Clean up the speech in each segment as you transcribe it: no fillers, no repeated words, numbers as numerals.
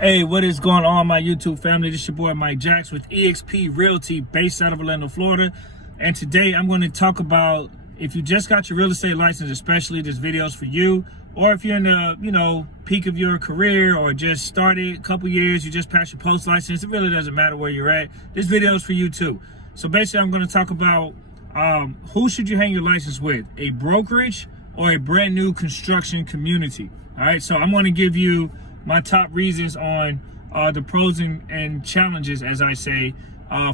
Hey, what is going on, my YouTube family? This is your boy Mike Jacks with eXp Realty based out of Orlando, Florida. And today I'm going to talk about if you just got your real estate license, especially this video is for you, or if you're in the peak of your career or just started a couple years, you just passed your post license. It really doesn't matter where you're at. This video is for you too. So basically I'm going to talk about who should you hang your license with, a brokerage or a brand new construction community. All right, so I'm going to give you my top reasons on the pros and challenges, as I say,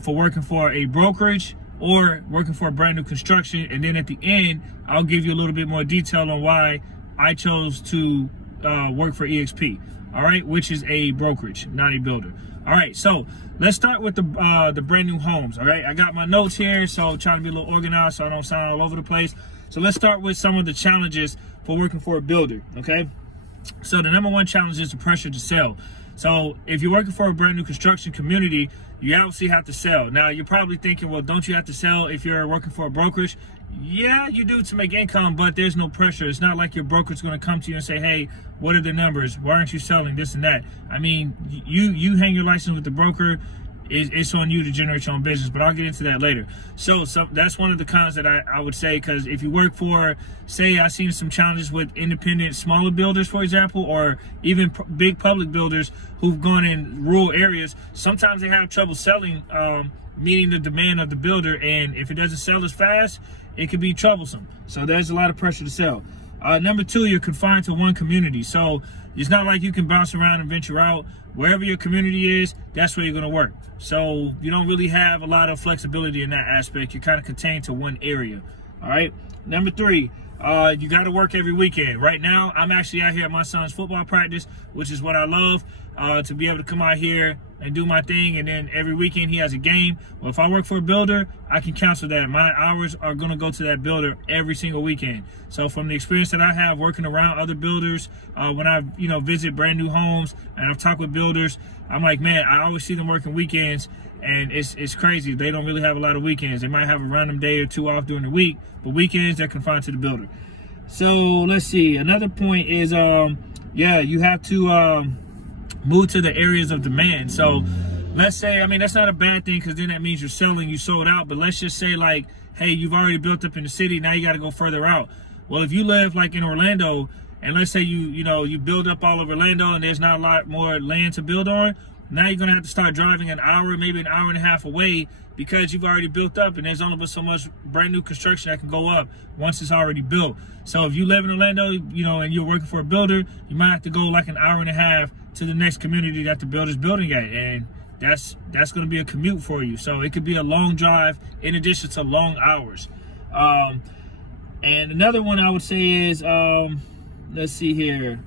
for working for a brokerage or working for a brand new construction. And then at the end, I'll give you a little bit more detail on why I chose to work for eXp, all right, which is a brokerage, not a builder. All right, so let's start with the brand new homes, all right? I got my notes here, so trying to be a little organized so I don't sound all over the place. So let's start with some of the challenges for working for a builder, okay? So the number one challenge is the pressure to sell. So if you're working for a brand new construction community, you obviously have to sell. Now you're probably thinking, well, don't you have to sell if you're working for a brokerage? Yeah, you do to make income, but there's no pressure. It's not like your broker's going to come to you and say, hey, what are the numbers? Why aren't you selling this and that? I mean, you hang your license with the broker. It's on you to generate your own business, but I'll get into that later. So that's one of the cons that I would say, because if you work for, say, I've seen some challenges with independent smaller builders, for example, or even big public builders who've gone in rural areas, sometimes they have trouble selling, meeting the demand of the builder, and if it doesn't sell as fast, it could be troublesome. So there's a lot of pressure to sell. Number two, you're confined to one community. So it's not like you can bounce around and venture out. Wherever your community is, that's where you're going to work. So you don't really have a lot of flexibility in that aspect. You're kind of contained to one area. All right. Number three, you got to work every weekend. Right now, I'm actually out here at my son's football practice, which is what I love, to be able to come out here and do my thing. And then every weekend he has a game. Well, if I work for a builder, I can cancel that. My hours are going to go to that builder every single weekend. So from the experience that I have working around other builders, when I visit brand new homes and I've talked with builders, I'm like, man, I always see them working weekends, and it's crazy. They don't really have a lot of weekends. They might have a random day or two off during the week, but weekends they're confined to the builder. So let's see. Another point is, yeah, you have to move to the areas of demand. So let's say, I mean, that's not a bad thing, because then that means you're selling, you sold out. But let's just say, like, hey, you've already built up in the city, now you got to go further out. Well, if you live like in Orlando, and let's say you build up all of Orlando and there's not a lot more land to build on, now you're gonna have to start driving an hour, maybe an hour and a half away, because you've already built up and there's only but so much brand new construction that can go up once it's already built. So if you live in Orlando, and you're working for a builder, you might have to go like an hour and a half to the next community that the builder's building at, and that's going to be a commute for you. So it could be a long drive in addition to long hours. And another one I would say is, let's see here.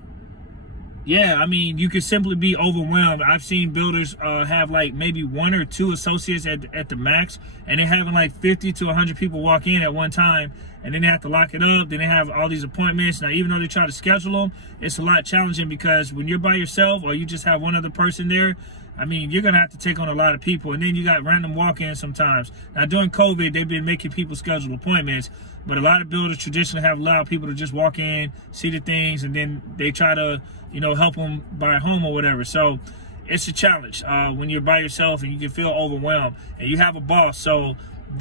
Yeah, I mean, you could simply be overwhelmed. I've seen builders have like maybe one or two associates at the max, and they're having like 50 to 100 people walk in at one time, and then they have to lock it up. Then they have all these appointments. Now, even though they try to schedule them, it's a lot challenging, because when you're by yourself or you just have one other person there, I mean, you're going to have to take on a lot of people. And then you got random walk-ins sometimes. Now, during COVID, they've been making people schedule appointments, but a lot of builders traditionally have allowed people to just walk in, see the things, and then they try to, help them buy a home or whatever. So it's a challenge when you're by yourself and you can feel overwhelmed and you have a boss. So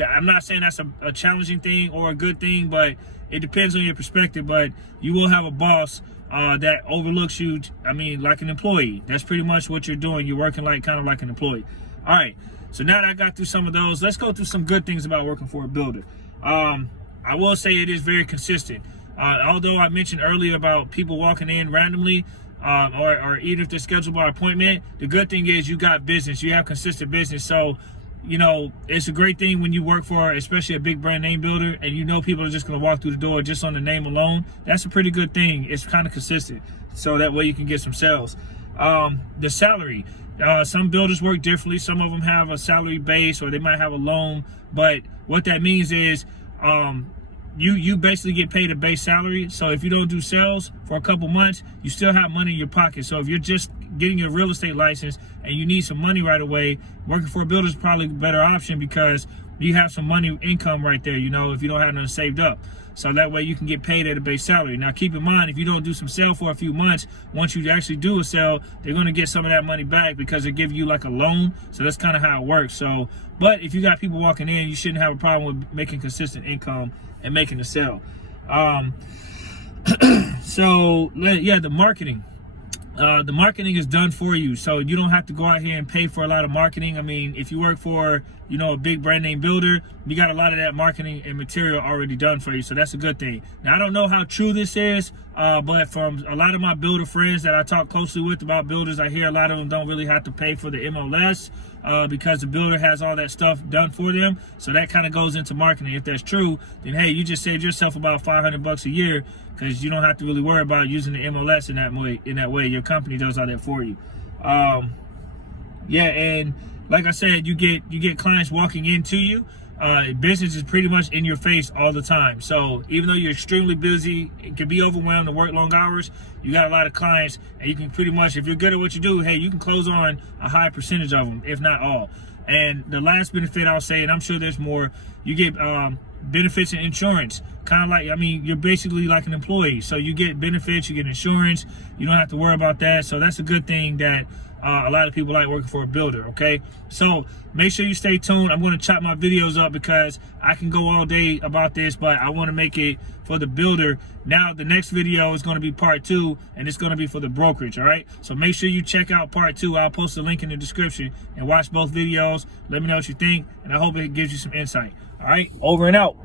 I'm not saying that's a challenging thing or a good thing, but it depends on your perspective. But you will have a boss that overlooks you, I mean, like an employee. That's pretty much what you're doing. You're working kind of like an employee. All right, so now that I got through some of those, let's go through some good things about working for a builder. I will say it is very consistent. Although I mentioned earlier about people walking in randomly, or even if they're scheduled by appointment, the good thing is you got business. You have consistent business. So, it's a great thing when you work for, especially a big brand name builder, and people are just going to walk through the door just on the name alone. That's a pretty good thing. It's kind of consistent, so that way you can get some sales. The salary. Some builders work differently. Some of them have a salary base, or they might have a loan. But what that means is, you basically get paid a base salary. So if you don't do sales for a couple months, you still have money in your pocket. So if you're just getting your real estate license and you need some money right away, working for a builder is probably a better option, because you have some money income right there, you know, if you don't have nothing saved up. So that way you can get paid at a base salary. Now keep in mind, if you don't do some sale for a few months, once you actually do a sale, they're going to get some of that money back because they give you like a loan. So that's kind of how it works. So, but if you got people walking in, you shouldn't have a problem with making consistent income and making a sale. So yeah, the marketing. The marketing is done for you, so you don't have to go out here and pay for a lot of marketing. I mean, if you work for, you know, a big brand name builder, you got a lot of that marketing and material already done for you, so that's a good thing. Now, I don't know how true this is, but from a lot of my builder friends that I talk closely with about builders, I hear a lot of them don't really have to pay for the MLS because the builder has all that stuff done for them. So that kind of goes into marketing. If that's true, then hey, you just saved yourself about $500 a year, because you don't have to really worry about using the MLS in that way. Your company does all that for you. Yeah, and like I said, you get clients walking into you. Business is pretty much in your face all the time. So even though you're extremely busy, it can be overwhelmed to work long hours, you got a lot of clients, and you can pretty much, if you're good at what you do, hey, you can close on a high percentage of them, if not all. And the last benefit I'll say, and I'm sure there's more, you get benefits and insurance. Kind of like, I mean, you're basically like an employee. So you get benefits, you get insurance. You don't have to worry about that. So that's a good thing that a lot of people like working for a builder, okay? So make sure you stay tuned. I'm going to chop my videos up because I can go all day about this, but I want to make it for the builder. Now, the next video is going to be part 2, and it's going to be for the brokerage, all right? So make sure you check out part 2. I'll post a link in the description and watch both videos. Let me know what you think, and I hope it gives you some insight. All right, over and out.